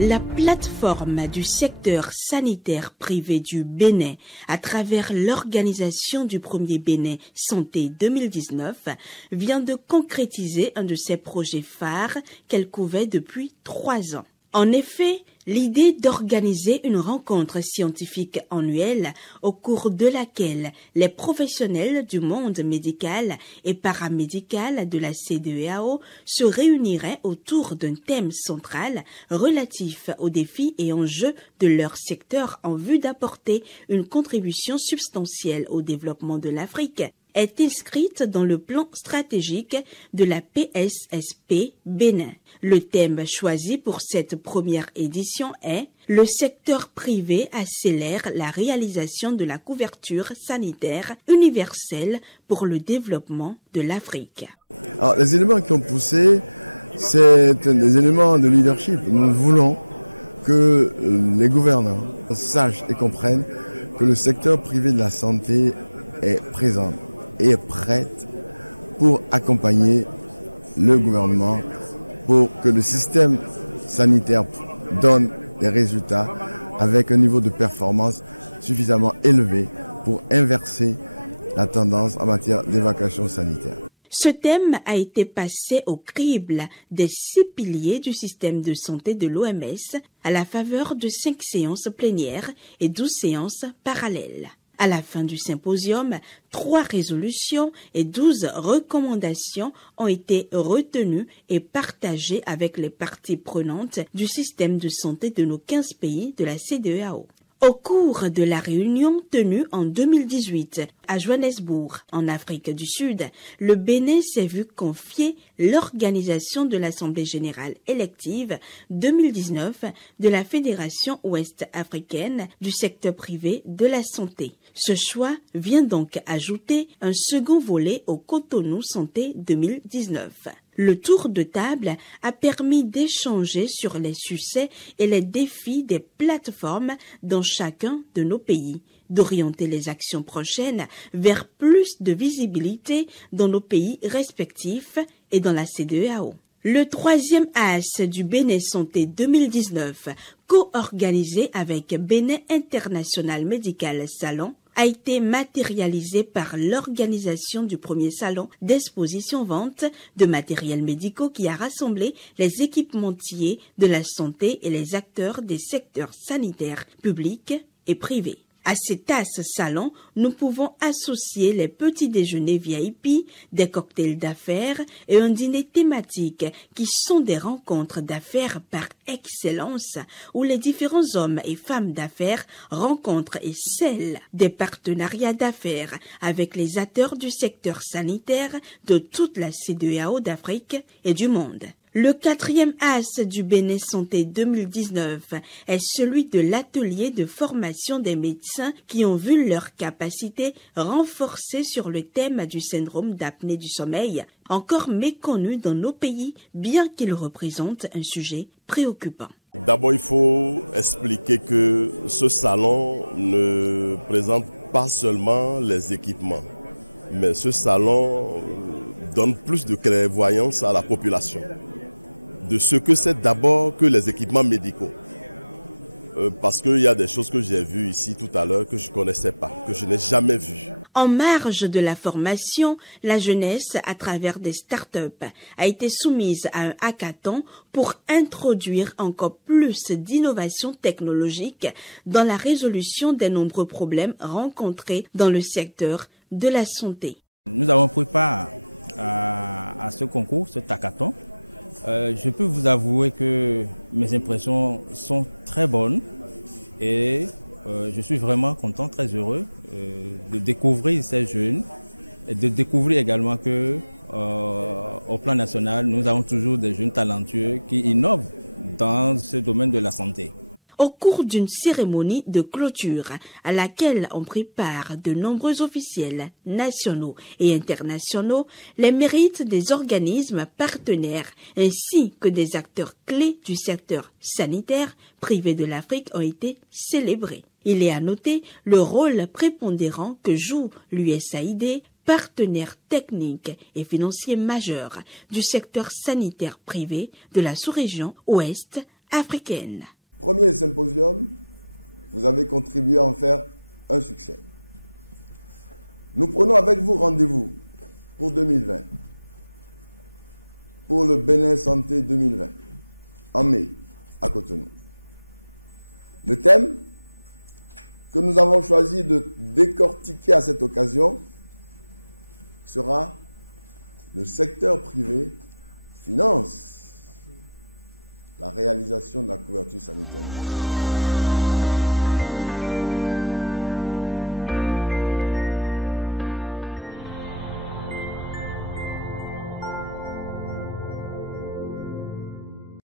La plateforme du secteur sanitaire privé du Bénin, à travers l'organisation du premier Bénin Santé 2019, vient de concrétiser un de ses projets phares qu'elle couvait depuis 3 ans. En effet, l'idée d'organiser une rencontre scientifique annuelle au cours de laquelle les professionnels du monde médical et paramédical de la CEDEAO se réuniraient autour d'un thème central relatif aux défis et enjeux de leur secteur en vue d'apporter une contribution substantielle au développement de l'Afrique est inscrite dans le plan stratégique de la PSSP Bénin. Le thème choisi pour cette première édition est « Le secteur privé accélère la réalisation de la couverture sanitaire universelle pour le développement de l'Afrique ». Alors, les éléments qui ont poussé, c'est des éléments de leadership. Nous voulons que les gouvernants sachent et comprennent que le secteur privé de la santé est présent et est prête pour accompagner le gouvernement pour que le système sanitaire donne des résultats avec un niveau de performance suffisamment élevé pour inverser la tendance en matière d'évacuation sanitaire. Ce thème a été passé au crible des 6 piliers du système de santé de l'OMS à la faveur de 5 séances plénières et 12 séances parallèles. À la fin du symposium, 3 résolutions et 12 recommandations ont été retenues et partagées avec les parties prenantes du système de santé de nos 15 pays de la CEDEAO. Au cours de la réunion tenue en 2018 à Johannesburg, en Afrique du Sud, le Bénin s'est vu confier l'organisation de l'Assemblée générale élective 2019 de la Fédération ouest-africaine du secteur privé de la santé. Ce choix vient donc ajouter un second volet au Cotonou Santé 2019. Le tour de table a permis d'échanger sur les succès et les défis des plateformes dans chacun de nos pays, d'orienter les actions prochaines vers plus de visibilité dans nos pays respectifs et dans la CEDEAO. Le 3e AS du Bénin Santé 2019, co-organisé avec Bénin International Medical Salon, a été matérialisé par l'organisation du premier salon d'exposition-vente de matériels médicaux qui a rassemblé les équipementiers de la santé et les acteurs des secteurs sanitaires publics et privés. À cet salon, nous pouvons associer les petits déjeuners VIP, des cocktails d'affaires et un dîner thématique qui sont des rencontres d'affaires par excellence où les différents hommes et femmes d'affaires rencontrent et scellent des partenariats d'affaires avec les acteurs du secteur sanitaire de toute la CEDEAO d'Afrique et du monde. Le 4e AS du Bénin Santé 2019 est celui de l'atelier de formation des médecins qui ont vu leur capacité renforcée sur le thème du syndrome d'apnée du sommeil, encore méconnu dans nos pays, bien qu'il représente un sujet préoccupant. D'abord, il faut expliquer que ce salon ne présente pas seulement les équipements, mais ce salon donne plus de clairvoyance à la population de ce que c'est d'abord que les équipements médicaux. Parce qu'il y a des choses que j'ai vues ici tout à l'heure que je ne connaissais pas, que je n'ai jamais vues. En marge de la formation, la jeunesse, à travers des start-up, a été soumise à un hackathon pour introduire encore plus d'innovations technologiques dans la résolution des nombreux problèmes rencontrés dans le secteur de la santé. Nous avons pris part à ce concours, ce hackathon. Je peux vous avouer que mes impressions sont très bonnes et je suis vraiment content, très heureux de découvrir ces jeunes et de découvrir également que au plan national, nous avons toujours des jeunes talentueux qui innovent dans ce domaine de la santé. Au cours d'une cérémonie de clôture à laquelle ont pris part de nombreux officiels nationaux et internationaux, les mérites des organismes partenaires ainsi que des acteurs clés du secteur sanitaire privé de l'Afrique ont été célébrés. Il est à noter le rôle prépondérant que joue l'USAID, partenaire technique et financier majeur du secteur sanitaire privé de la sous-région Ouest africaine. Premier symposium, vous avez contribué à en faire un succès. Nous prenons avec vous rendez-vous pour 2020, pour le Bénin Santé 2020, en mai, à Cotonou. Le thème que nous avons choisi de décortiquer à cette occasion sera le secteur privé finance la réalisation de la couverture sanitaire.